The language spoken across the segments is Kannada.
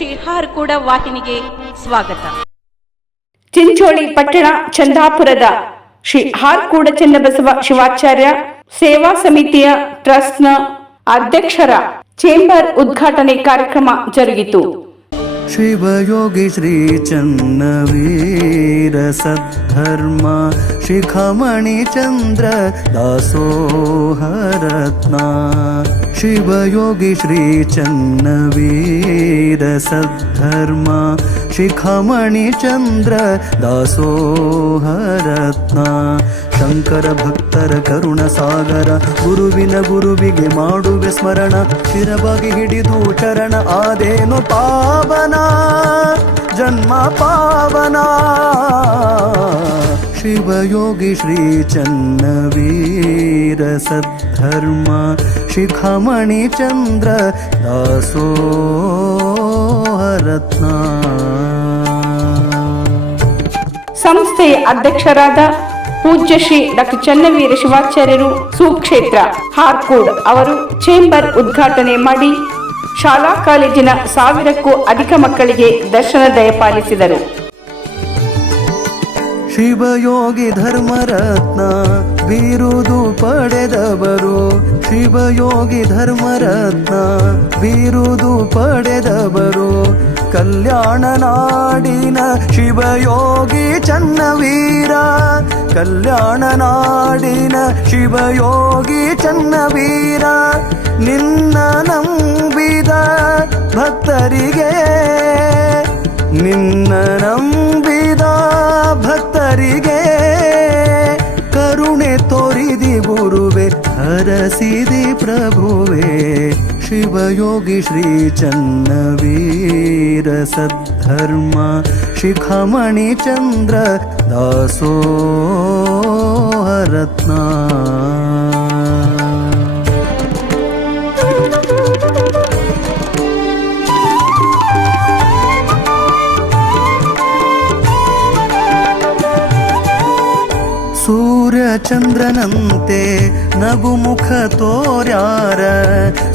ಶ್ರೀ ಹಾರ್ಕೂಡ ವಾಹಿನಿಗೆ ಸ್ವಾಗತ. ಚಿಂಚೋಳಿ ಪಟ್ಟಣ ಚಂದಾಪುರದ ಶ್ರೀ ಹಾರ್ಕೂಡ ಚನ್ನಬಸವ ಶಿವಾಚಾರ್ಯ ಸೇವಾ ಸಮಿತಿಯ ಟ್ರಸ್ಟ್ನ ಅಧ್ಯಕ್ಷರ ಚೇಂಬರ್ ಉದ್ಘಾಟನೆ ಕಾರ್ಯಕ್ರಮ ಜರುಗಿತು. ಶಿವಯೋಗಿ ಶ್ರೀ ಚನ್ನವೀರ ಸದ್ಧರ್ಮ ಶಿಖಾಮಣಿ ಚಂದ್ರ ದಾಸೋಹರತ್ನ. ಶಿವಯೋಗಿ ಶ್ರೀ ಚನ್ನವೀರ ಸದ್ಧರ್ಮ ಶಿಖಾಮಣಿ ಚಂದ್ರ ದಾಸೋಹರತ್ನ. ಶಂಕರ ಭಕ್ತರ ಕರುಣ ಸಾಗರ ಗುರುವಿನ ಗುರುವಿಗೆ ಮಾಡುವೆ ಸ್ಮರಣ. ಶಿರವಾಗಿ ಹಿಡಿದು ಚರಣ ಆದೇನು ಪಾವನ ಜನ್ಮ ಪಾವನ. ಶಿವಯೋಗಿ ಶ್ರೀ ಚನ್ನವೀರ ಸದ್ಧರ್ಮ ಶಿಖಾಮಣಿ ಚಂದ್ರ ದಾಸೋಹರತ್ನ. ಸಂಸ್ಥೆಯ ಅಧ್ಯಕ್ಷರಾದ ಪೂಜ್ಯ ಶ್ರೀ ಡಾಕ್ಟರ್ ಚನ್ನವೀರ ಶಿವಾಚಾರ್ಯರು ಸುಕ್ಷೇತ್ರ ಹಾರ್ಕೂಡ್ ಅವರು ಚೇಂಬರ್ ಉದ್ಘಾಟನೆ ಮಾಡಿ ಶಾಲಾ ಕಾಲೇಜಿನ 1000ಕ್ಕೂ ಅಧಿಕ ಮಕ್ಕಳಿಗೆ ದರ್ಶನ ದಯಪಾಲಿಸಿದರು. ಶಿವಯೋಗಿ ಧರ್ಮರತ್ನ ಬಿರುದು ಪಡೆದವರು. ಶಿವಯೋಗಿ ಧರ್ಮರತ್ನ ಬಿರುದು ಪಡೆದವರು. ಕಲ್ಯಾಣ ನಾಡಿನ ಶಿವಯೋಗಿ ಚನ್ನವೀರ. ಕಲ್ಯಾಣ ನಾಡಿನ ಶಿವಯೋಗಿ ಚನ್ನವೀರ. ನಿನ್ನ ನಂಬಿದ ಭಕ್ತರಿಗೆ ನಿನ್ನ ನಂಬಿದ ಭಕ್ತರಿಗೆ ಕರುಣೆ ತೋರಿದಿ ಗುರುವೆ ಹರಸಿದಿ ಪ್ರಭುವೆ. ಶಿವಯೋಗಿ ಶ್ರೀ ಚನ್ನವೀರ ಸದ್ಧರ್ಮ ಶಿಖಾಮಣಿ ಚಂದ್ರ ದಾಸೋಹರತ್ನ. ಸೂರ್ಯ ಚಂದ್ರನಂತೆ ನಗುಮುಖ ತೋರ್ಯಾರ.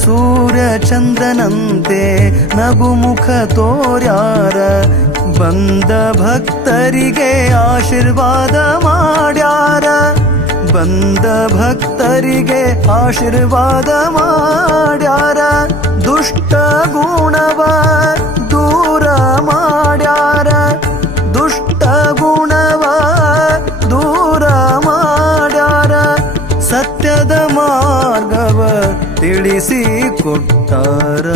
ಸೂರ್ಯ ಚಂದ್ರನಂತೆ ನಗುಮುಖ ತೋರ್ಯಾರ. ಬಂದ ಭಕ್ತರಿಗೆ ಆಶೀರ್ವಾದ ಮಾಡ್ಯಾರ. ಬಂದ ಭಕ್ತರಿಗೆ ಆಶೀರ್ವಾದ ಮಾಡ್ಯಾರ. ದುಷ್ಟ ಗುಣವ ದೂರ ಮಾಡ್ಯಾರ. ದುಷ್ಟ ಗುಣವ ದೂರ ಮಾಡ್ಯಾರ. ಸತ್ಯದ ಮಾರ್ಗವ ತಿಳಿಸಿ ಕೊಟ್ಟಾರ.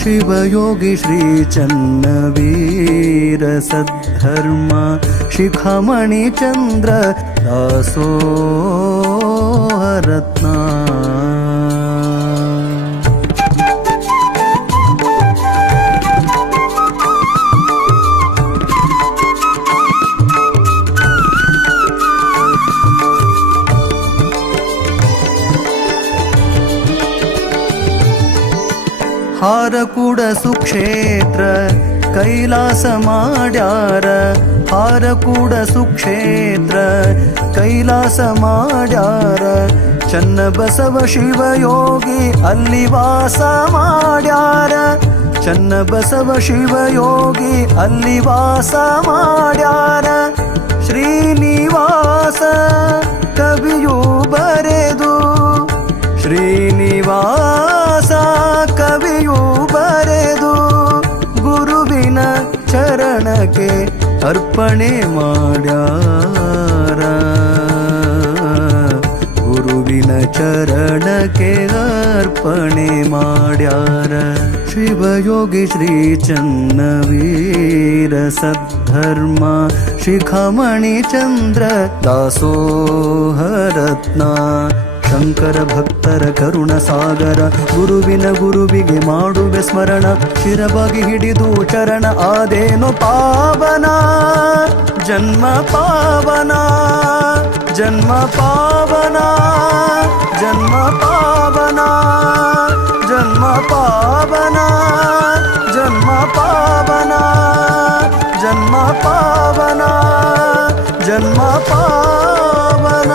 ಶಿವಯೋಗಿ ಶ್ರೀ ಚನ್ನವೀರ ಸದ್ಧರ್ಮ ಶಿಖಾಮಣಿ ಚಂದ್ರ ದಾಸೋಹರತ್ನ. ಹಾರಕೂಡ ಸುಕ್ಷೇತ್ರ ಕೈಲಾಸ ಮಾಡ್ಯಾರ. ಹಾರಕೂಡ ಸುಕ್ಷೇತ್ರ ಕೈಲಾಸ ಮಾಡ್ಯಾರ. ಚನ್ನಬಸವ ಶಿವಯೋಗಿ ಅಲ್ಲಿ ವಾಸ ಮಾಡ್ಯಾರ. ಚನ್ನಬಸವ ಶಿವಯೋಗಿ ಅಲ್ಲಿ ವಾಸ ಮಾಡ್ಯಾರ. ಶ್ರೀನಿವಾಸ ಕವಿಯು ಬರೆದು ಶ್ರೀನಿವಾಸ ಕವಿಯು ಬರೆದು ಗುರುವಿನ ಚರಣಕ್ಕೆ ಅರ್ಪಣೆ ಮಾಡ್ಯಾರ. ಗುರುವಿನ ಚರಣಕ್ಕೆ ಅರ್ಪಣೆ ಮಾಡ್ಯಾರ. ಶಿವಯೋಗಿ ಶ್ರೀ ಚನ್ನವೀರ ಸದ್ಧರ್ಮ ಶಿಖಾಮಣಿ ಚಂದ್ರ ದಾಸೋಹರತ್ನ. ಶಂಕರ ಭಕ್ತರ ಕರುಣ ಸಾಗರ ಗುರುವಿನ ಗುರುವಿಗೆ ಮಾಡುವೆ ಸ್ಮರಣ. ಶಿರವಾಗಿ ಹಿಡಿದು ಚರಣ ಆದೇನು ಪಾವನ ಜನ್ಮ ಪಾವನ. ಜನ್ಮ ಪಾವನ ಜನ್ಮ ಪಾವನ ಜನ್ಮ ಪಾವನ ಜನ್ಮ ಪಾವನ ಜನ್ಮ ಪಾವನ ಜನ್ಮ ಪಾವನ.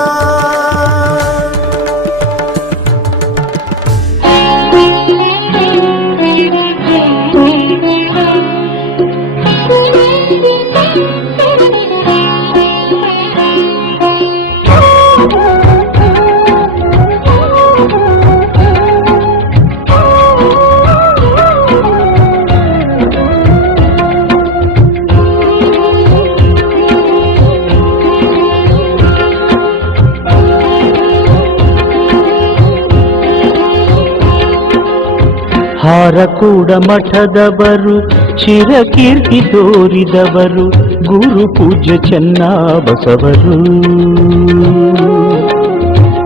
ಹಾರಕೂಡ ಮಠದವರು ಚಿರಕೀರ್ತಿ ತೋರಿದವರು ಗುರು ಪೂಜ್ಯ ಚೆನ್ನಬಸವರು.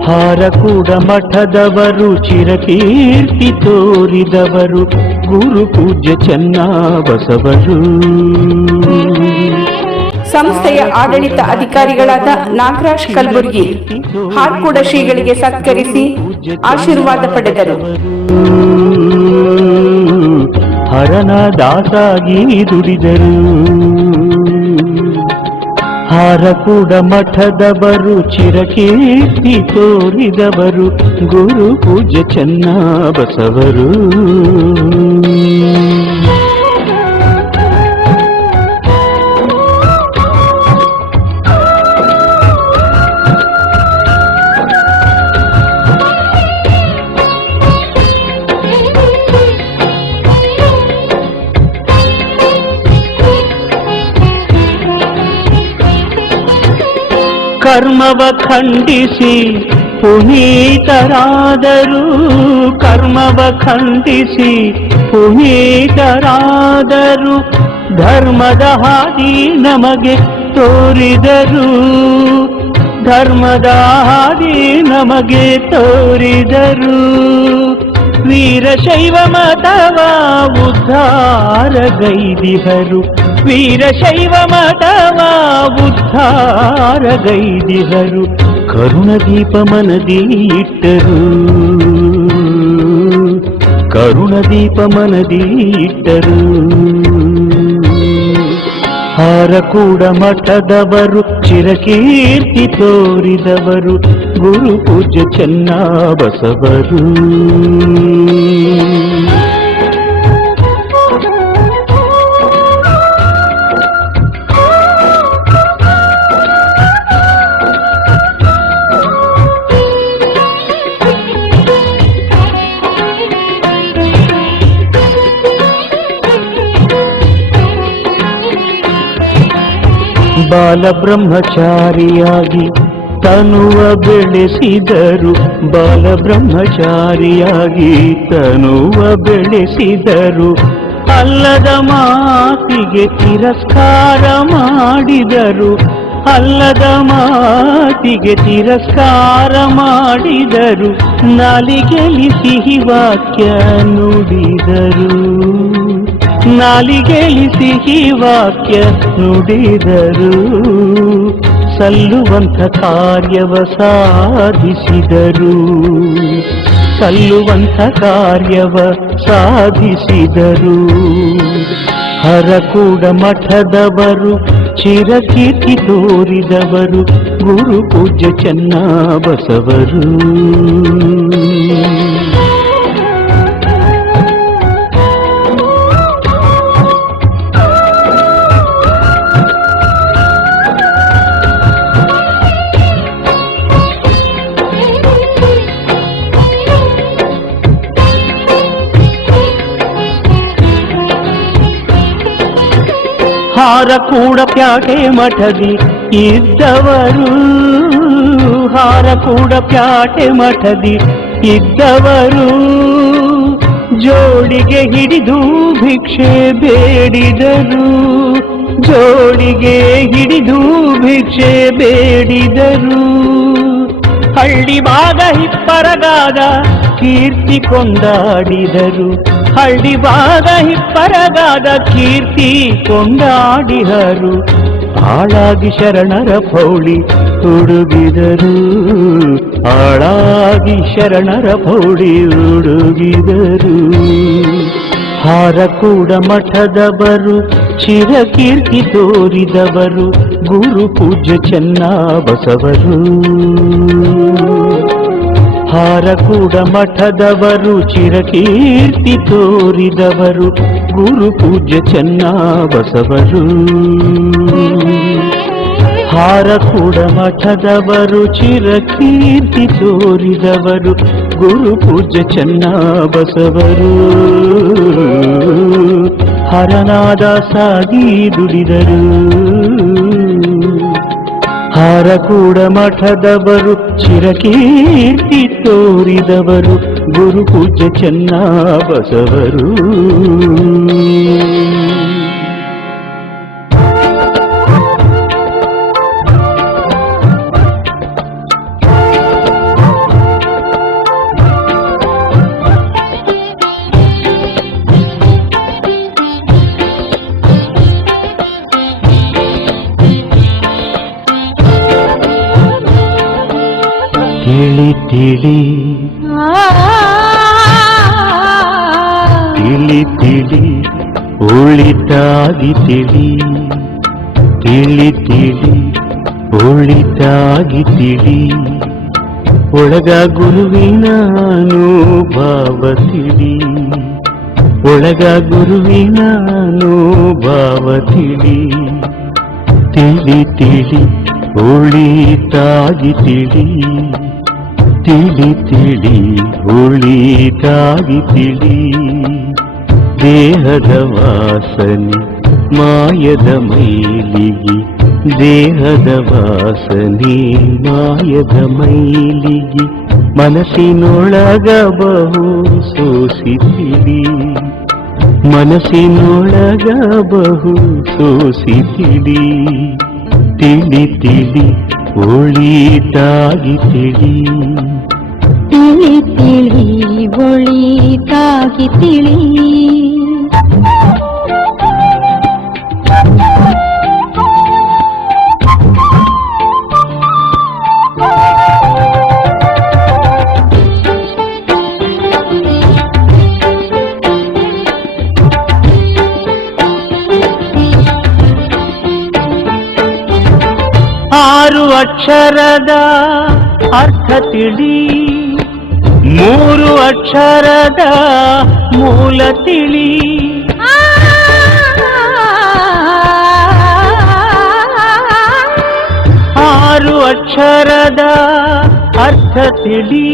ಹಾರಕೂಡ ಮಠದವರು ಚಿರಕೀರ್ತಿ ತೋರಿದವರು ಗುರು ಪೂಜ್ಯ ಚೆನ್ನಬಸವರು. ಸಂಸ್ಥೆಯ ಆಡಳಿತ ಅಧಿಕಾರಿಗಳಾದ ನಾಗರಾಜ್ ಕಲಬುರ್ಗಿ ಹಾರ್ಕೂಡ ಶ್ರೀಗಳಿಗೆ ಸತ್ಕರಿಸಿ ಆಶೀರ್ವಾದ ಪಡೆದರು. ಹರನ ದಾಸಾಗಿ ದುಡಿದರು. ಹಾರಕೂಡ ಮಠದವರು ಚಿರಕೀರ್ತಿ ತೋರಿದವರು ಗುರು ಪೂಜ್ಯ ಚೆನ್ನಬಸವರು. ಕರ್ಮವ ಖಂಡಿಸಿ ಪುನೀತರಾದರು, ಕರ್ಮವ ಖಂಡಿಸಿ ಪುನೀತರಾದರು, ಧರ್ಮದ ಹಾದಿ ನಮಗೆ ತೋರಿದರು, ಧರ್ಮದ ಹಾದಿ ನಮಗೆ ತೋರಿದರು. ವೀರಶೈವ ಮತವ ಉದ್ಧಾರಗೈದಿಹರು, ವೀರಶೈವ ಮತವ ಉದ್ಧಾರಗೈದಿಹರು, ಕರುಣದೀಪ ಮನದಿ ಇಟ್ಟರು, ಕರುಣದೀಪ ಮನದಿ ಇಟ್ಟರು. ಹಾರಕೂಡ ಮಠದವರು ಚಿರಕೀರ್ತಿ ತೋರಿದವರು ಗುರು ಪೂಜ್ಯ ಚೆನ್ನಬಸವರು. ಬಾಲಬ್ರಹ್ಮಚಾರಿಯಾಗಿ ತನುವ ಬೆಳೆಸಿದರು, ಬಾಲಬ್ರಹ್ಮಚಾರಿಯಾಗಿ ತನುವ ಬೆಳೆಸಿದರು, ಅಲ್ಲದ ಮಾತಿಗೆ ತಿರಸ್ಕಾರ ಮಾಡಿದರು, ಅಲ್ಲದ ಮಾತಿಗೆ ತಿರಸ್ಕಾರ ಮಾಡಿದರು, ನಾಲಿಗೆಯಲ್ಲಿ ಸಿಹಿ ವಾಕ್ಯ ನುಡಿದರು, ನಾಲಿಗೆಯಲ್ಲಿ ಸಿಹಿ ವಾಕ್ಯ ನುಡಿದರು, ಸಲ್ಲುವಂಥ ಕಾರ್ಯವ ಸಾಧಿಸಿದರು, ಸಲ್ಲುವಂಥ ಕಾರ್ಯವ ಸಾಧಿಸಿದರು. ಹರಕೂಡ ಮಠದವರು ಚಿರಕೀರ್ತಿ ತೋರಿದವರು ಗುರು ಪೂಜ್ಯ ಚೆನ್ನಬಸವರು. ಹಾರಕೂಡ ಪ್ಯಾಟೆ ಮಠದಿ ಇದ್ದವರು, ಹಾರಕೂಡ ಪ್ಯಾಟೆ ಮಠದಿ ಇದ್ದವರು, ಜೋಳಿಗೆ ಹಿಡಿದು ಭಿಕ್ಷೆ ಬೇಡಿದರು, ಜೋಳಿಗೆ ಹಿಡಿದು ಭಿಕ್ಷೆ ಬೇಡಿದರು, ಹಳ್ಳಿ ಭಾಗ ಹಿಪ್ಪರಗಾದ ಕೀರ್ತಿ ಕೊಂಡಾಡಿದರು, ಹಳ್ಳಿ ಭಾಗ ಹಿಪ್ಪರಗಾದ ಕೀರ್ತಿ ಕೊಂಡಾಡಿದರು, ಆಳಾಗಿ ಶರಣರ ಪೌಳಿ ಹುಡುಗಿದರು, ಆಳಾಗಿ ಶರಣರ ಪೌಳಿ ಹುಡುಗಿದರು. ಹಾರಕೂಡ ಮಠದವರು ಚಿರಕೀರ್ತಿ ತೋರಿದವರು ಗುರು ಪೂಜ್ಯ ಚೆನ್ನಬಸವರು. ಹಾರಕೂಡ ಮಠದವರು ಚಿರಕೀರ್ತಿ ತೋರಿದವರು ಗುರು ಪೂಜ್ಯ ಚೆನ್ನಬಸವರು. ಹಾರಕೂಡ ಮಠದವರು ಚಿರಕೀರ್ತಿ ತೋರಿದವರು ಗುರು ಪೂಜ್ಯ ಚೆನ್ನಬಸವರು. ಹರನಾದ ಸಾಗಿ ದುಡಿದರು, ಹಾರಕೂಡ ಮಠದವರು ಚಿರಕೀರ್ತಿ ತೋರಿದವರು ಗುರು ಪೂಜ್ಯ ಚೆನ್ನಬಸವರು. ತಿಳಿ ತಿಳಿ ತಿಳಿ ತಿಳಿ ಒಳಿತಾಗಿ ತಿಳಿ, ತಿಳಿ ತಿಳಿ ಒಳಿತಾಗಿ ತಿಳಿ, ಒಳಗ ಗುರುವಿನ ಅನುಭವ ತಿಳಿ, ಒಳಗ ಗುರುವಿನ ಅನುಭವ ತಿಳಿ, ತಿಳಿ ತಿಳಿ ಒಳಿತಾಗಿ ತಿಳಿ, ತಿಳಿ ತಿಳಿ ಒಳಿತಾಗಿ ತಿಳಿ. ದೇಹದ ವಾಸನೆ ಮಾಯದ ಮೈಲಿಗೆ, ದೇಹದ ವಾಸನೆ ಮಾಯದ ಮೈಲಿಗೆ, ಮನಸ್ಸಿನೊಳಗ ಬಹು ಸೋಸಿತಿಳಿ, ಮನಸ್ಸಿನೊಳಗ ಬಹು ಸೋಸಿತಿಳಿ, ತಿಳಿ ತಿಳಿ ಒಳಿತಾಗಿ ತಿಳಿ, ತಿಳಿ ತಿಳಿ ಒಳಿತಾಗಿ ತಿಳಿ. ಆರು ಅಕ್ಷರದ ಅರ್ಥ ತಿಳಿ, ಮೂರು ಅಕ್ಷರದ ಮೂಲ ತಿಳಿ, ಆರು ಅಕ್ಷರದ ಅರ್ಥ ತಿಳಿ,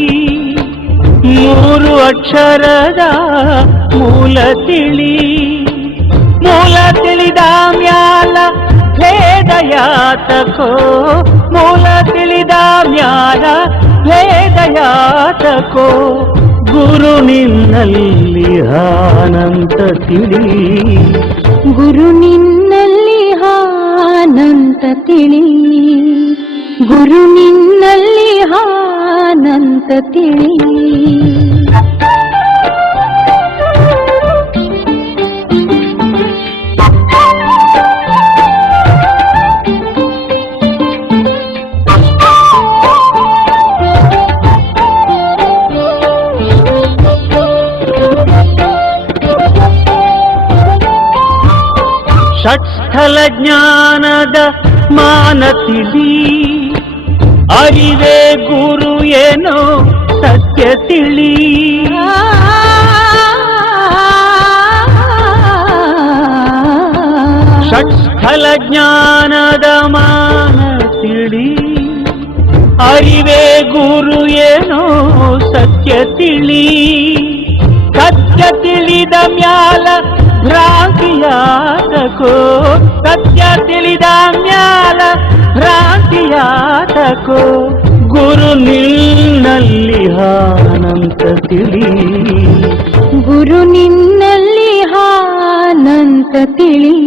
ಮೂರು ಅಕ್ಷರದ ಮೂಲ ತಿಳಿ, ಮೂಲ ತಿಳಿದ ಮ್ಯಾಲ ಭೇದ ಯಾತಕೋ, ಮೂಲ ತಿಳಿದ ಮ್ಯಾಲ ಭೇದ ಯಾತಕೋ, ಗುರು ನಿನ್ನಲ್ಲಿ ಆನಂತ ತಿಳಿ, ಗುರು ನಿನ್ನಲ್ಲಿ ಆನಂತ ತಿಳಿ, ಗುರು ನಿನ್ನಲ್ಲಿ ಆನಂತ ತಿಳಿ. ಷಟ್ಸ್ಥಲ ಜ್ಞಾನದ ಮಾನ ತಿಳಿ, ಅರಿವೇ ಗುರು ಏನೋ ಸತ್ಯ ತಿಳಿ, ಷಟ್ಸ್ಥಲ ಜ್ಞಾನದ ಮಾನ ತಿಳಿ, ಅರಿವೇ ಗುರು ಏನೋ ಸತ್ಯ ತಿಳಿ, ಸತ್ಯ ತಿಳಿದ ಮ್ಯಾಲ ಭ್ರಾಂತಿಯಾತಕೋ, ಸತ್ಯ ತಿಳಿದ ಮ್ಯಾಲ ಭ್ರಾಂತಿಯಾತಕೋ, ಗುರು ನಿನ್ನಲ್ಲಿ ಆನಂತ ತಿಳಿ, ಗುರು ನಿನ್ನಲ್ಲಿ ಆನಂತ ತಿಳಿ,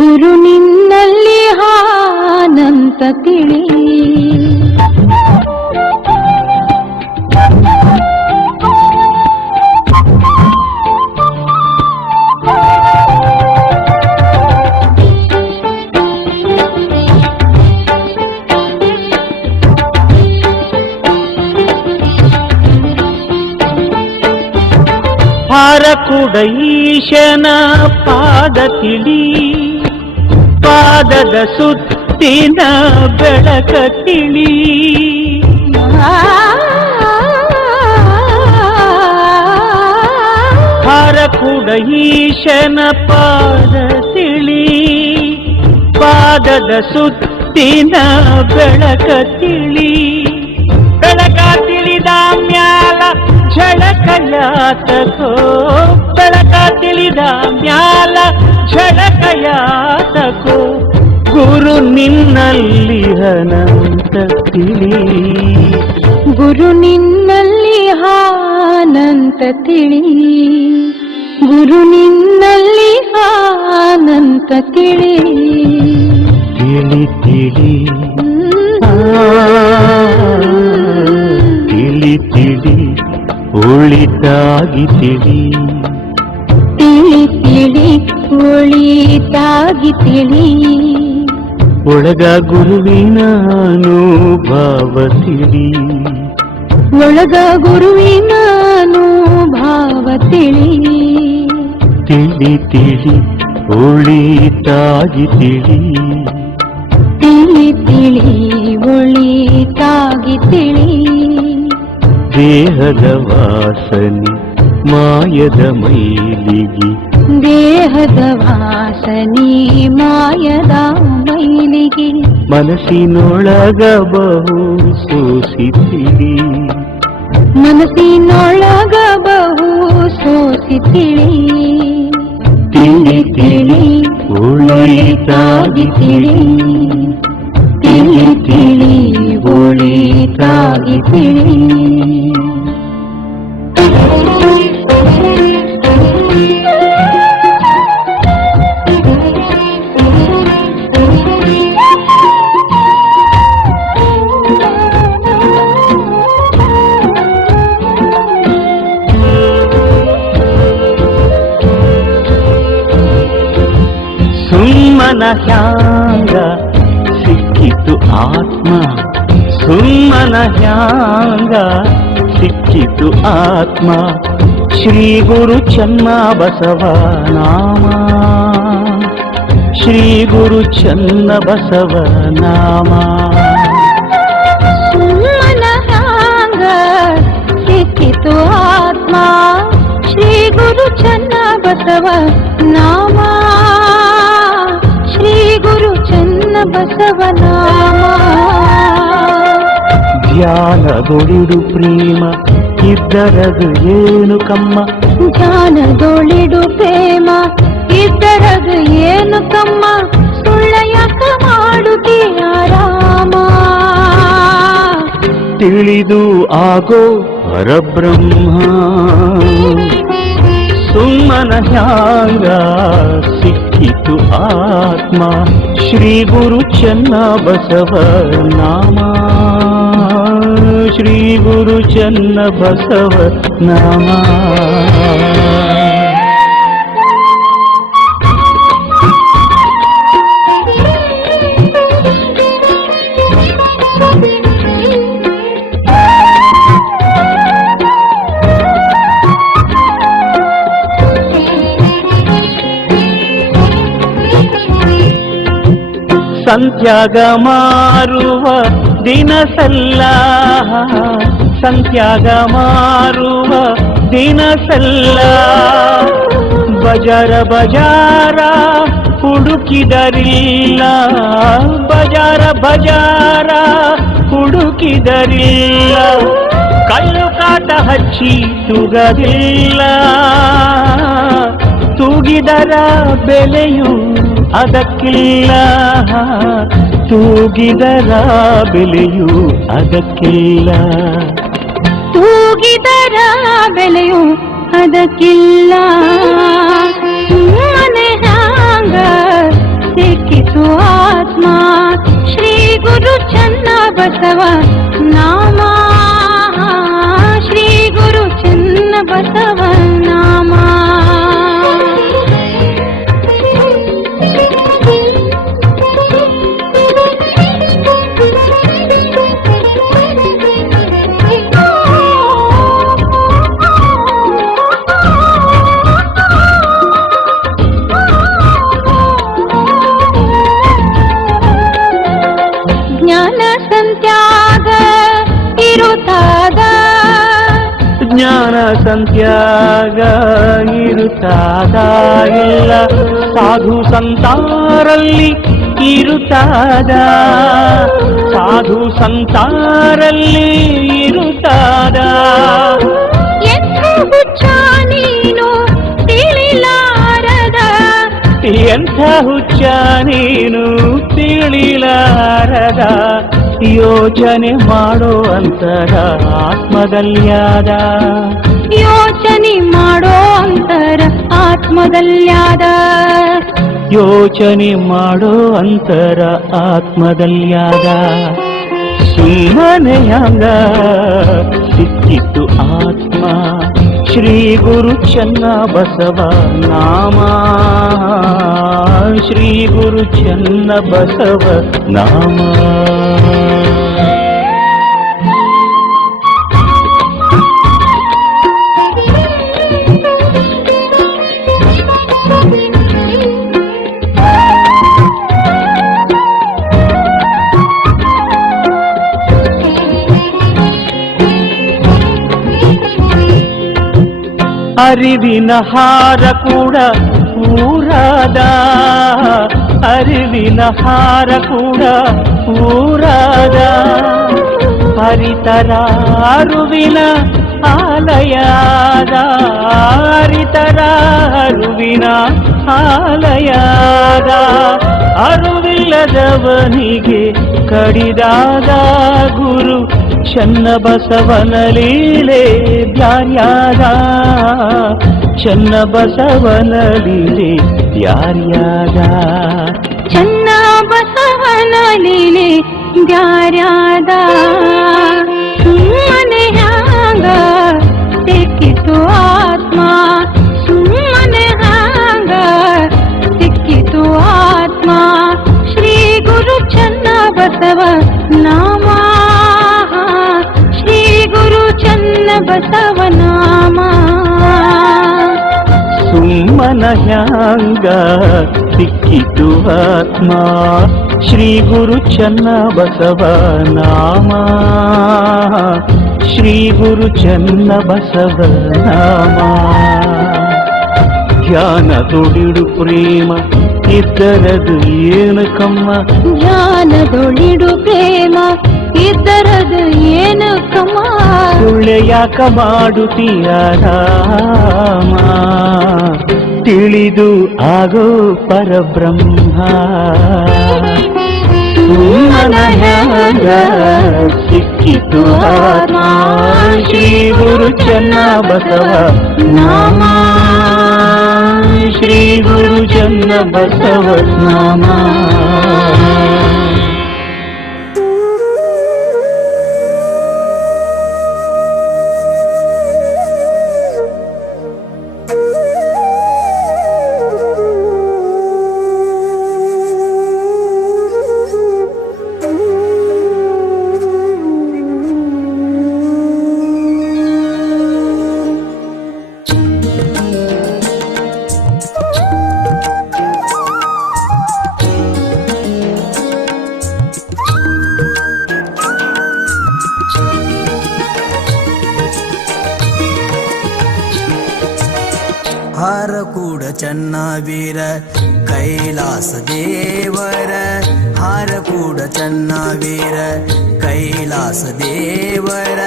ಗುರು ನಿನ್ನಲ್ಲಿ ಆನಂತ ತಿಳಿ. ಹಾರಕೂಡ ಈಶನ ಪಾದ ತಿಳಿ, ಪಾದದ ಸುತ್ತಿನ ಬೆಳಕ ತಿಳಿ, ಹಾರಕೂಡ ಈಶನ ಪಾದ ತಿಳಿ, ಪಾದದ ಸುತ್ತಿನ ಬೆಳಕ ತಿಳಿ, ಬೆಳಕ ತಿಳಿದ ಮ್ಯಾಲ ಝಳಕ ಯಾತಕೋ, ಬೆಳಕ ತಿಳಿದ ಮ್ಯಾಲ ಝಳಕ ಯಾತಕೋ, ಗುರು ನಿನ್ನಲ್ಲಿ ಅನಂತ ತಿಳಿ. ಗುರು ನಿನ್ನಲ್ಲಿ ಆನಂತ ತಿಳಿ. ಗುರು ನಿನ್ನಲ್ಲಿ ಆನಂತ ತಿಳಿ. ತಿಳಿ ತಿಳಿ ತಿಳಿ ತಿಳಿ ಒಳಿತಾಗಿ ತಿಳಿ. ತಿಳಿ ತಿಳಿ ಒಳಿತಾಗಿ ತಿಳಿ. ಒಳಗ ಗುರುವಿನ ಅನುಭವ ತಿಳಿ. ಒಳಗ ಗುರುವಿನ ಅನುಭವ ತಿಳಿ. ತಿಳಿ ತಿಳಿ ಒಳಿತಾಗಿ ತಿಳಿ. ತಿಳಿ ತಿಳಿ ಒಳಿತಾಗಿ ತಿಳಿ. ದೇಹದ ವಾಸನೆ ಮಾಯದ ಮೈಲಿಗೆ. ದೇಹದ ವಾಸನೆ ಮಾಯದ ಮೈಲಿಗೆ. ಮನಸ್ಸಿನೊಳಗ ಬಹು ಸೋಸಿತಿಳಿ. ಮನಸ್ಸಿನೊಳಗ ಬಹು ಸೋಸಿತಿಳಿ. ತಿಳಿ ತಿಳಿ ಒಳಿತಾಗಿ ತಿಳಿ. ತಿಳಿ ತಿಳಿ ಒಳಿತಾಗಿ ತಿಳಿ. ಸುಮ್ಮನ ಹ್ಯಾಂಗ ಸಿಕ್ಕಿತು ಆತ್ಮ. ಸುಮ್ಮನ ಹ್ಯಾಂಗ ಸಿಕ್ಕಿತು ಆತ್ಮ. ಶ್ರೀ ಗುರು ಚನ್ನ ಬಸವ ನಾಮ. ಶ್ರೀ ಗುರು ಚನ್ನ ಬಸವ ನಾಮ. ಸುಮ್ಮನ ಹ್ಯಾಂಗ ಸಿಕ್ಕಿತು ಆತ್ಮ. ಶ್ರೀ ಗುರು ಚನ್ನ ಬಸವ ನಾಮ. ಶ್ರೀ ಗುರು ಚನ್ನ ಬಸವ ನಾಮ. ಧ್ಯಾನದೊಳಿಡು ಪ್ರೇಮ ಇದ್ದರದು ಏನು ಕಮ್ಮ. ಧ್ಯಾನದೊಳಿಡು ಪ್ರೇಮ ಇದ್ದರದು ಏನು ಕಮ್ಮ. ಸುಳ್ಳ ಯಾಕ ಮಾಡುತ್ತೀಯ ರಾಮ. ತಿಳಿದು ಆಗೋ ಪರಬ್ರಹ್ಮ. ಸುಮ್ಮನ ಹ್ಯಾಂಗ ಸಿಕ್ಕಿತು ಆತ್ಮ. ಶ್ರೀ ಗುರು ಚನ್ನ ಬಸವ ನಾಮ. ಶ್ರೀ ಗುರು ಚನ್ನ ಬಸವ ನಾಮ. ಸಂತ್ಯಾಗ ಮಾರುವ ದಿನಸಲ್ಲ. ಸಂತ್ಯಾಗ ಮಾರುವ ದಿನಸಲ್ಲ. ಬಜಾರ ಬಜಾರ ಹುಡುಕಿದರಿಲ್ಲ. ಬಜಾರ ಬಜಾರ ಹುಡುಕಿದರಿಲ್ಲ. ಕಲ್ಲು ಕಾಟ ಹಚ್ಚಿ ತೂಗದಿಲ್ಲ. ತೂಗಿದರ ಬೆಲೆಯು ಅದಕ್ಕಿಲ್ಲ. ತೂಗಿದರ ಬೆಲೆಯು ಅದಕ್ಕಿಲ್ಲ. ತೂಗಿದರ ಬೆಲೆಯು ಅದಕ್ಕಿಲ್ಲ. ಸುಮ್ಮನೆ ಹ್ಯಾಂಗ ಸಿಕ್ಕಿತು ಆತ್ಮ. ಶ್ರೀ ಗುರು ಚನ್ನ ಬಸವ ನಾಮ. ಶ್ರೀ ಗುರು ಚನ್ನ ಬಸವ ನಾಮ. ಜ್ಞಾನ ಸಂತ್ಯಾಗ ಇರುತ್ತಾಗ. ಜ್ಞಾನ ಸಂತ್ಯಾಗ ಇರುತ್ತಾಗ ಇಲ್ಲ. ಸಾಧು ಸಂತಾರಲ್ಲಿ ಇರುತ್ತಾದ. ಸಾಧು ಸಂತಾರಲ್ಲಿ ಇರುತ್ತಾದ. ಎಂಥ ಹುಚ್ಚ ನೀನು ತಿಳಿಲಾರದ. ಎಂಥ ಹುಚ್ಚ ನೀನು ತಿಳಿಲಾರದ ಯೋಚನೆ ಮಾಡೋ ಅಂತರ ಆತ್ಮದಲ್ಯಾದ, ಯೋಚನೆ ಮಾಡೋ ಅಂತರ ಆತ್ಮದಲ್ಯಾದ, ಯೋಚನೆ ಮಾಡೋ ಅಂತರ ಆತ್ಮದಲ್ಯಾದ. ಸುಮ್ಮನೆ ಹಂಗ ಸಿಕ್ಕಿತ್ತು ಆತ್ಮ ಶ್ರೀ ಗುರು ಚನ್ನ ಬಸವ ನಾಮ, ಶ್ರೀ ಗುರು ಚನ್ನ ಬಸವ ನಾಮ. ಅರಿವಿನ ಹಾರ ಕೂಡ ಊರಾದ, ಅರಿವಿನ ಹಾರ ಕೂಡ ಊರಾದ. ಹರಿತರ ಅರುವಿನ ಆಲಯಾದ, ಹರಿತರ ಅರುವಿನ ಆಲಯಾದ. ಅರುವಿಲ್ಲದವನಿಗೆ ಕಡಿದಾದ ಗುರು ಚನ್ನ ಬಸವನ ಲೀಲೆ ದ್ಯಾರ್ಯಾದ, ಚನ್ನ ಬಸವನ ಲೀಲೆ ದ್ಯಾರ್ಯಾದ. ಚನ್ನ ಬಸವನ ಲೀಲೆ ದ್ಯಾರ್ಯಾದ. ಸುಮ್ಮನೆ ಹ್ಯಾಂಗ ಸಿಕ್ಕಿತು ಆತ್ಮ, ಸುಮ್ಮನೆ ಹ್ಯಾಂಗ ಸಿಕ್ಕಿತು ಆತ್ಮ ಶ್ರೀ ಗುರು ಚನ್ನ ಬಸವ ನಾಮ, ಶ್ರೀ ಗುರು ಚನ್ನ ಬಸವ ನಾಮ. ಸುಮ್ಮನ ಹ್ಯಾಂಗ ಸಿಕ್ಕಿತು ಆತ್ಮ ಶ್ರೀ ಗುರು ಚನ್ನ ಬಸವ ನಾಮ, ಶ್ರೀ ಗುರು ಚನ್ನ ಬಸವ ನಾಮ. ಧ್ಯಾನದೊಳಿಡು ಪ್ರೇಮ ಇದ್ದರದು ಏನು ಕಮ್ಮ, ಧ್ಯಾನದೊಳಿಡು ಪ್ರೇಮ ಇದ್ದರದು ಏನು ಕಮ್ಮ. ಸುಳ್ಳೆ ಯಾಕ ಮಾಡುತ್ತೀಯ ರಾಮ, ತಿಳಿದು ಆಗೋ ಪರಬ್ರಹ್ಮ. ಸುಮ್ಮನ ಹ್ಯಾಂಗ ಸಿಕ್ಕಿತು ಆತ್ಮ ಶ್ರೀ ಗುರು ಚನ್ನ ಬಸವ ನಾಮ, ಶ್ರೀ ಗುರು ಚನ್ನ ಬಸವ ನಾಮ. ಹಾರಕೂಡ ಚನ್ನವೀರ ಕೈಲಾಸ ದೇವರ, ಹಾರಕೂಡ ಚನ್ನವೀರ ಕೈಲಾಸ ದೇವರ.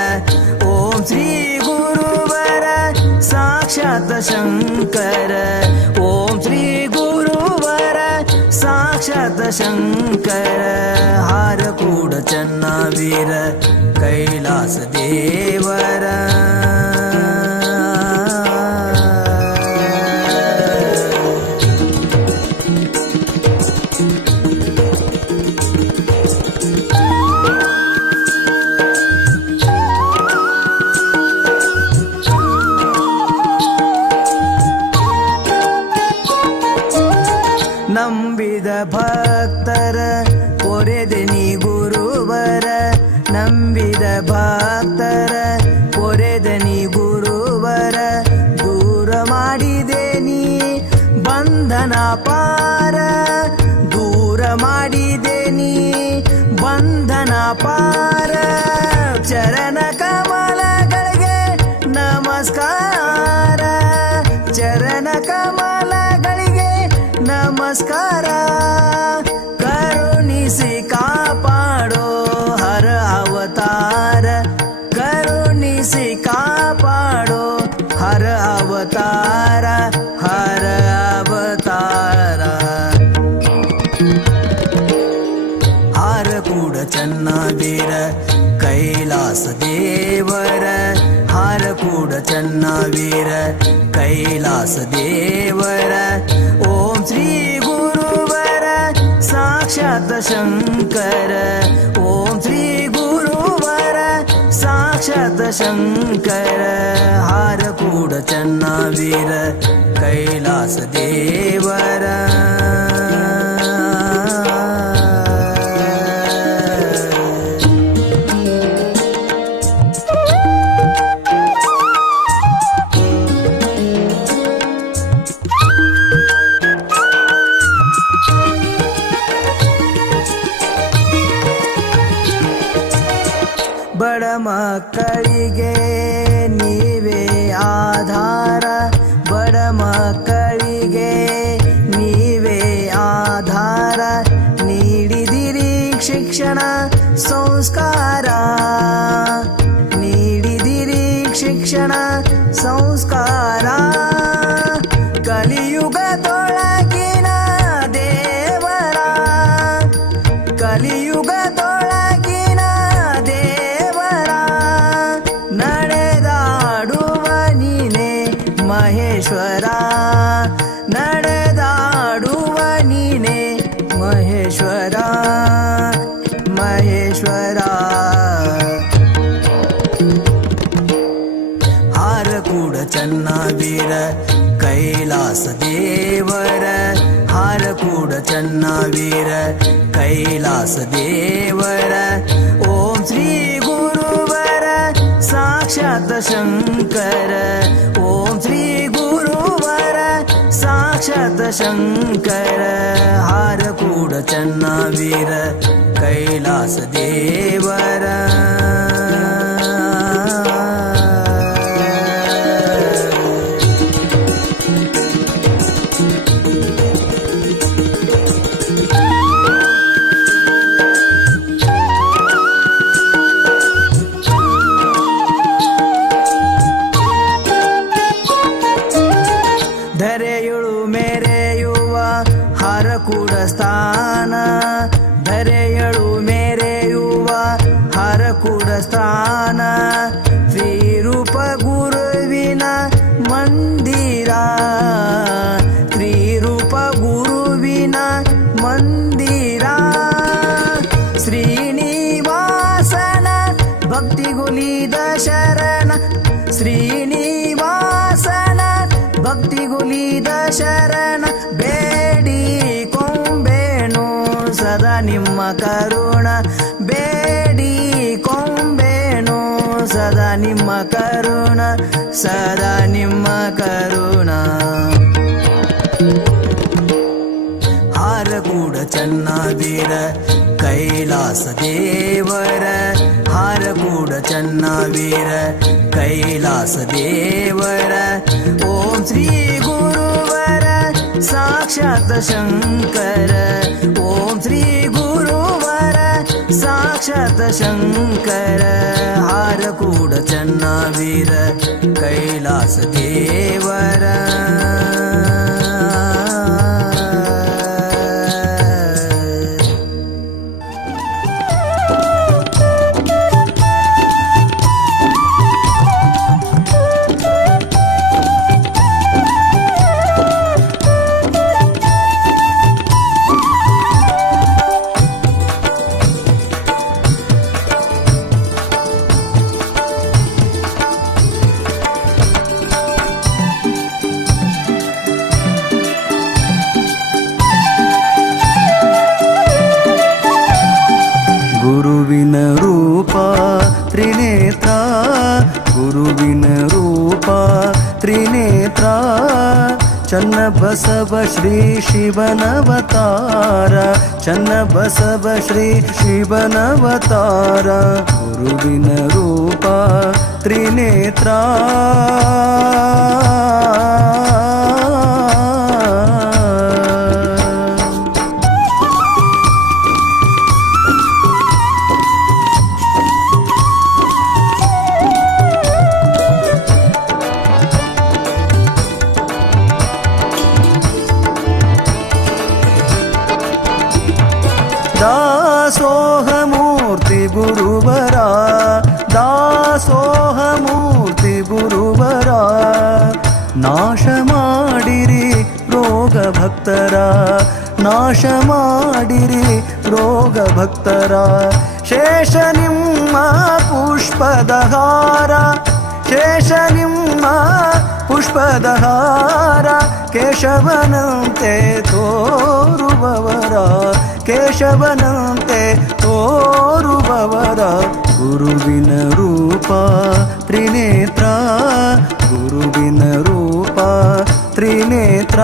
ಓಂ ಶ್ರೀ ಗುರುವರ ಸಾಕ್ಷಾತ್ ಶಂಕರ, ಓಂ ಶ್ರೀ ಗುರುವರ ಸಾಕ್ಷಾತ್ ಶಂಕರ. ಹಾರಕೂಡ ಚನ್ನವೀರ ಕೈಲಾಸ ದೇವರ. ನಂಬಿದ ಭಕ್ತರ ಪೊರೆದೆ ನೀ ಗುರುವರ, ನಂಬಿದ ಭಕ್ತರ ಪೊರೆದೆ ನೀ ಗುರುವರ. ದೂರ ಮಾಡಿದೆ ನೀ ಬಂಧನ ಪಾರ, ದೂರ ಮಾಡಿದೆ ನೀ ಬಂಧನ ಪಾರ. ಚರಣ ಕಮಲಗಳಿಗೆ ನಮಸ್ಕಾರ, ಚರಣ ಕಮಲಗಳಿಗೆ ನಮಸ್ಕಾರ. ಕರುಣಿಸಿ ಕಾಪಾಡೋ ಹರ ಅವತಾರ, ಕರುಣಿಸಿ ಕಾಪಾಡೋ ಹರ ಅವತಾರ, ಹರ ಅವತಾರ. ಚನ್ನವೀರ ಕೈಲಾಸ ದೇವರ ಓಂ ಶ್ರೀ ಗುರುವರ ಸಾಕ್ಷಾತ್ ಶಂಕರ ಓಂ ಶ್ರೀ ಗುರುವರ ಸಾಕ್ಷಾತ್ ಶಂಕರ ಹಾರಕೂಡ ಚನ್ನವೀರ ಕೈಲಾಸ ದೇವರ ಬಡ ಮಕ್ಕಳಿಗೆ ನೀವೇ ಆಧಾರ ಬಡ ಮಕ್ಕಳಿಗೆ ನೀವೇ ಆಧಾರ ನೀಡಿದಿರಿ ಶಿಕ್ಷಣ ಸಂಸ್ಕಾರ ನೀಡಿದಿರಿ ಶಿಕ್ಷಣ ಸಂಸ್ಕಾರ ಕಲಿಯುಗದೊಳಗಿನ ದೇವರ ಕಲಿಯುಗದೊಳಗಿನ ದೇವರ ನಡೆದಾಡುವ ನೀನೆ ಮಹೇಶ್ವರ ನಡೆದಾಡುವ ನೀನೆ ಮಹೇಶ್ವರ ಮಹೇಶ್ವರ ಹಾರಕೂಡ ಚನ್ನವೀರ ಕೈಲಾಸ ದೇವರ ಹಾರಕೂಡ ಚನ್ನವೀರ ಕೈಲಾಸ ದೇವರ ಓಂ ಶ್ರೀ ಗುರುವರ ಸಾಕ್ಷಾತ್ ಶಂಕರ ಓಂ ಶ್ರೀ ಗುರುವರ ಸಾಕ್ಷಾತ್ ಶಂಕರ ಹಾರಕೂಡ ಚನ್ನವೀರ ಕೈಲಾಸ ದೇವರ ಧರೆಯುಳು ಮೆರೆಯುವ ಹರಕೂಡ ಸ್ಥಾನ ಧರೆಯಳು ಮೆರೆಯುವ ಹರಕೂಡ ಸ್ಥಾನ ಶ್ರೀರೂಪ ಗುರುವಿನ ಮಂದಿರ ಶ್ರೀರೂಪ ಗುರುವಿನ ಮಂದಿರ ಶ್ರೀನಿವಾಸನ ಭಕ್ತಿಗುಲಿದ ಶರಣ ಶ್ರೀನಿವಾಸನ ಭಕ್ತಿಗುಲಿದ ಶರಣ ಬೇಡಿ ಕೊಂಬೇನು ಸದಾ ನಿಮ್ಮ ಕರುಣ ಬೇಡಿ ಕೊಂಬೇನು ಸದಾ ನಿಮ್ಮ ಕರುಣ ಸದಾ ನಿಮ್ಮ ಕರುಣ ಹಾರಕೂಡ ಚನ್ನವೀರ ಕೈಲಾಸ ದೇವರ ಹಾರಕೂಡ ಚನ್ನವೀರ ಕೈಲಾಸ ದೇವರ ಓಂ ಶ್ರೀ ಗುರುವರ ಸಾಕ್ಷಾತ್ ಶಂಕರ ಓಂ ಶ್ರೀ ಗುರುವರ ಸಾಕ್ಷಾತ್ ಶಂಕರ ಹಾರಕೂಡ ಚನ್ನವೀರ ಕೈಲಾಸ ದೇವರ ಗುರುವಿನ ರೂಪ ತ್ರಿನೇತ್ರ ಗುರುವಿನ ರೂಪ ತ್ರಿನೇತ್ರ ಚನ್ನಬಸವ ಶ್ರೀ ಶಿವನವತಾರ ಚನ್ನಬಸವ ಶ್ರೀ ಶಿವನವತಾರ ಗುರುವಿನ ರೂಪ ತ್ರಿನೇತ್ರ ದಾಸೋಹಮೂರ್ತಿ ಗುರುವರ ದಾಸೋಹಮೂರ್ತಿ ಗುರುವರ ನಾಶ ಮಾಡಿರಿ ರೋಗ ಭಕ್ತರ ನಾಶ ಮಾಡಿರಿ ರೋಗ ಭಕ್ತರ ಶೇಷ ನಿಮ್ಮ ಪುಷ್ಪದ ಹಾರ ಶೇಷ ನಿಮ್ಮ ಪುಷ್ಪದ ಹಾರ ಕೇಶವನಂತೆ ತೋರುವವರ ಕೇಶವನಂತೆ ತೋರುವವರ ಗುರುವಿನ ರೂಪ ತ್ರಿನೇತ್ರ ಗುರುವಿನ ರೂಪ ತ್ರಿನೇತ್ರ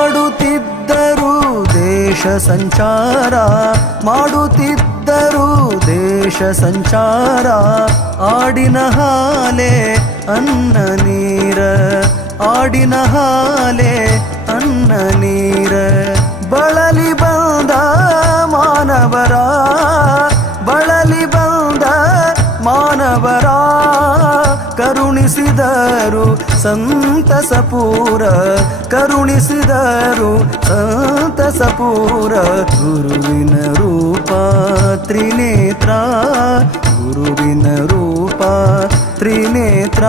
ಮಾಡುತ್ತಿದ್ದರು ದೇಶ ಸಂಚಾರ ಮಾಡುತ್ತಿದ್ದರು ದೇಶ ಸಂಚಾರ ಆಡಿನ ಹಾಲೆ ಅನ್ನ ನೀರ ಆಡಿನ ಹಾಲೆ ಅನ್ನ ನೀರ ಬಳಲಿ ಬಂದ ಮಾನವರ ಬಳಲಿ ಬಂದ ಮಾನವರ ಕರುಣಿಸಿದರು ಸಂತಸಪೂರ ಕರುಣಿಸಿದರು ಸಂತಸಪೂರ ಗುರುವಿನ ರೂಪ ತ್ರಿನೇತ್ರ ಗುರುವಿನ ರೂಪ ತ್ರಿನೇತ್ರ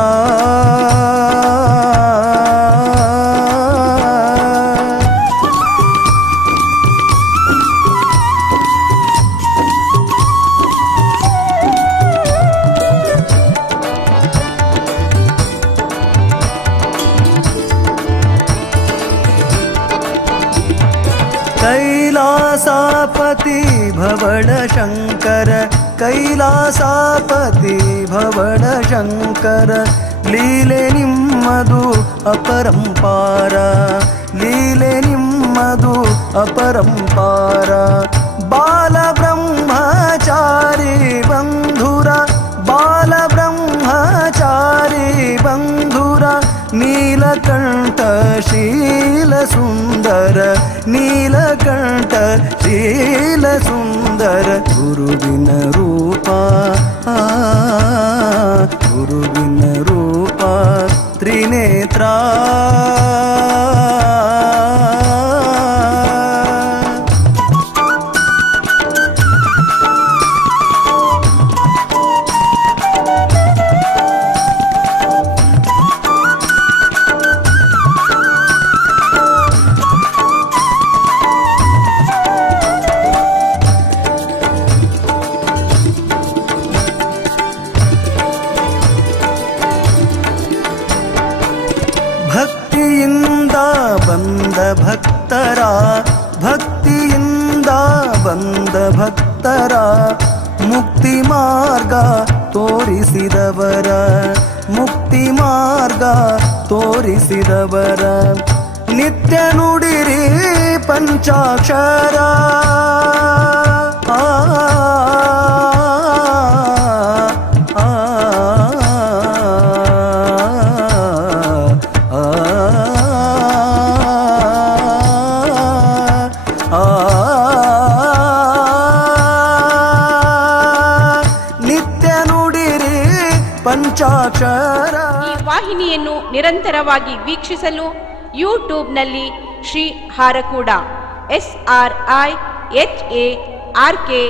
कैलासापति भवण शंकर कैलासापति भवण शंकर लीले निಮ್ಮದು अपरंपार लीले निಮ್ಮದು अपरंपार बाल ब्रह्मचारी बंधुर बाल ब्रह्मचारी बंधुर नीलकंठ शील सुंदर नीलकंठ शील सुंदर गुरुविन रूप गुरुविन रूप त्रिनेत्र ಭಕ್ತಿಯಿಂದ ಬಂದ ಭಕ್ತರ ಭಕ್ತಿಯಿಂದ ಬಂದ ಭಕ್ತರ ಮುಕ್ತಿ ಮಾರ್ಗ ತೋರಿಸಿದವರ ಮುಕ್ತಿ ಮಾರ್ಗ ತೋರಿಸಿದವರ ನಿತ್ಯ ನುಡಿರಿ ಪಂಚಾಕ್ಷರ ಪಂಚಾಕ್ಷರ ಈ ವಾಹಿನಿಯನ್ನು ನಿರಂತರವಾಗಿ ವೀಕ್ಷಿಸಲು ಯೂಟ್ಯೂಬ್ನಲ್ಲಿ ಶ್ರೀ ಹಾರಕೂಡ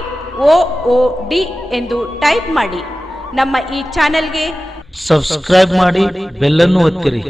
SRIHARKOOD ಎಂದು ಟೈಪ್ ಮಾಡಿ. ನಮ್ಮ ಈ ಚಾನೆಲ್ಗೆ ಸಬ್ಸ್ಕ್ರೈಬ್ ಮಾಡಿ, ಬೆಲ್ ಅನ್ನು ಒತ್ತಿರಿ.